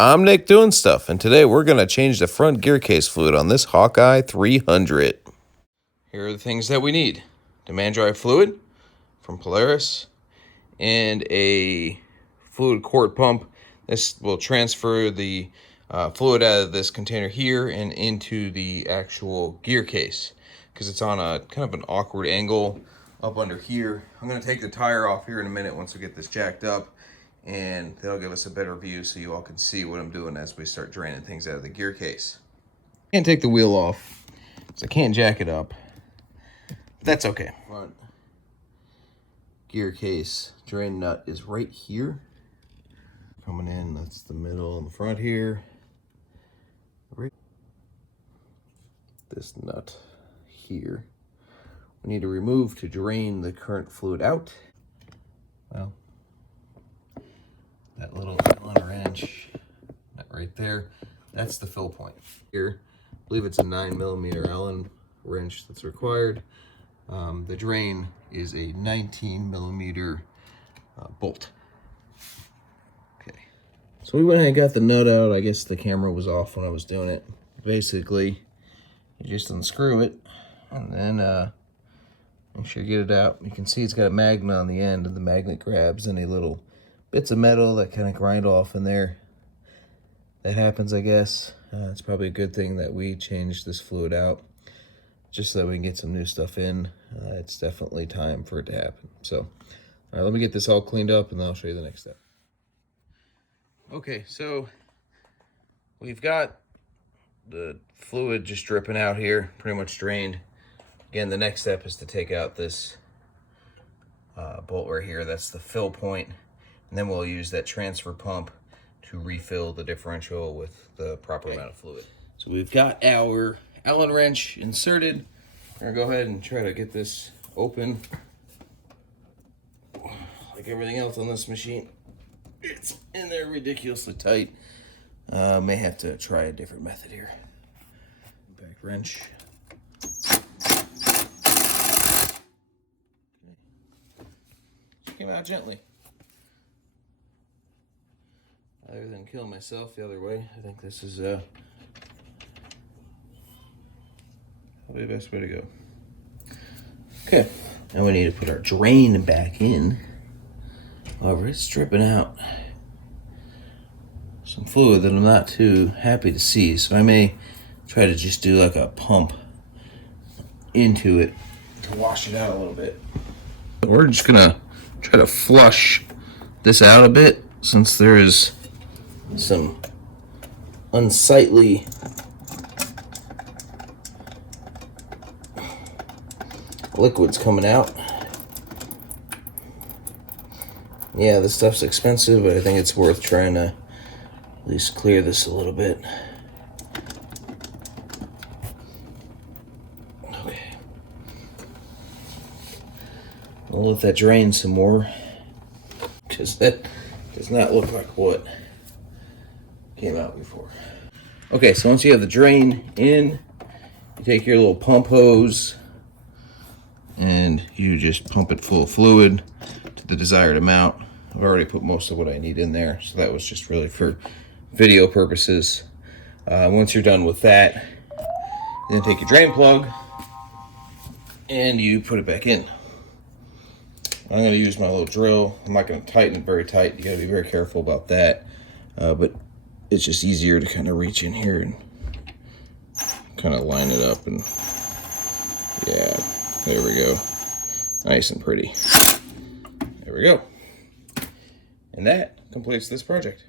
I'm Nick doing stuff, and today we're going to change the front gear case fluid on this Hawkeye 300. Here are the things that we need. Demand dry fluid from Polaris and a fluid quart pump. This will transfer the fluid out of this container here and into the actual gear case because it's on a kind of an awkward angle up under here. I'm going to take the tire off here in a minute once we get this jacked up, and that'll give us a better view so you all can see what I'm doing as we start draining things out of the gear case. Can't take the wheel off, so I can't jack it up. That's okay. Front gear case drain nut is right here. Coming in, that's the middle in the front here. Right. This nut here. We need to remove to drain the current fluid out. Well, that little Allen wrench, that right there, that's the fill point. Here, I believe it's a 9mm Allen wrench that's required. The drain is a 19mm bolt. Okay, so we went ahead and got the nut out. I guess the camera was off when I was doing it. Basically, you just unscrew it and then make sure you get it out. You can see it's got a magnet on the end, and the magnet grabs any little bits of metal that kind of grind off in there. That happens, I guess. It's probably a good thing that we changed this fluid out just so that we can get some new stuff in. It's definitely time for it to happen. So, all right, let me get this all cleaned up, and then I'll show you the next step. Okay, so we've got the fluid just dripping out here, pretty much drained. Again, the next step is to take out this bolt right here. That's the fill point. And then we'll use that transfer pump to refill the differential with the proper amount of fluid. So we've got our Allen wrench inserted. We're gonna go ahead and try to get this open. Like everything else on this machine, it's in there ridiculously tight. May have to try a different method here. Back wrench. Came out gently. Other than killing myself the other way, I think this is probably the best way to go. Okay, now we need to put our drain back in. However, it's dripping out some fluid that I'm not too happy to see, so I may try to just do like a pump into it to wash it out a little bit. We're just gonna try to flush this out a bit since there is some unsightly liquids coming out. Yeah, this stuff's expensive, but I think it's worth trying to at least clear this a little bit. Okay. I'll let that drain some more, because that does not look like what came out before. Okay, so once you have the drain in, you take your little pump hose and you just pump it full of fluid to the desired amount. I've already put most of what I need in there, so that was just really for video purposes. Once you're done with that, then take your drain plug and you put it back in. I'm going to use my little drill. I'm not going to tighten it very tight. You got to be very careful about that. But it's just easier to kind of reach in here and kind of line it up. And yeah, there we go. Nice and pretty. There we go. And that completes this project.